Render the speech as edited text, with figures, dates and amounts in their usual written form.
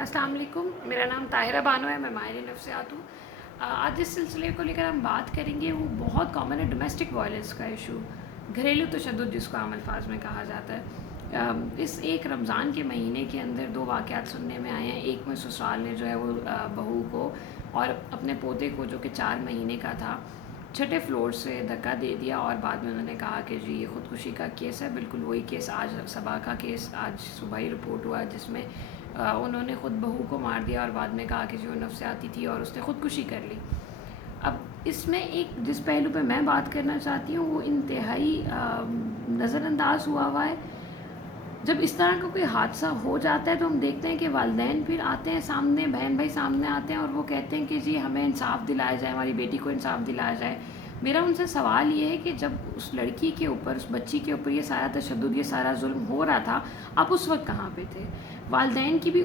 अस्सलाम वालेकुम, मेरा नाम ताहिरा बानो है, मैं माहिर नफ्सियात हूँ। आज जिस सिलसिले को लेकर हम बात करेंगे वो बहुत कॉमन है, डोमेस्टिक वायलेंस का इशू, घरेलू तशद्दुद जिसको आम अल्फाज में कहा जाता है। इस एक रमज़ान के महीने के अंदर दो वाक़यात सुनने में आए हैं। एक में ससुराल ने जो है वो बहू को और अपने पोते को, जो कि 4 महीने का था, छठे फ्लोर से धक्का दे दिया और बाद में उन्होंने कहा कि जी ये ख़ुदकुशी का केस है। बिल्कुल वही केस आज सबा का केस आज सुबह ही रिपोर्ट हुआ, जिसमें उन्होंने ख़ुद बहू को मार दिया और बाद में कहा कि जो नफ्सियाती थी और उसने ख़ुदकुशी कर ली। अब इसमें एक जिस पहलू पे मैं बात करना चाहती हूँ वो इंतहाई नज़रअंदाज हुआ है। जब इस तरह का कोई हादसा हो जाता है तो हम देखते हैं कि वालिदैन फिर आते हैं सामने, बहन भाई सामने आते हैं और वो कहते हैं कि जी हमें इंसाफ़ दिलाया जाए, हमारी बेटी को इंसाफ़ दिलाया जाए। मेरा उनसे सवाल ये है कि जब उस लड़की के ऊपर, उस बच्ची के ऊपर ये सारा तशद्दुद, ये सारा जुल्म हो रहा था, आप उस वक्त कहाँ पे थे? वालिदैन की भी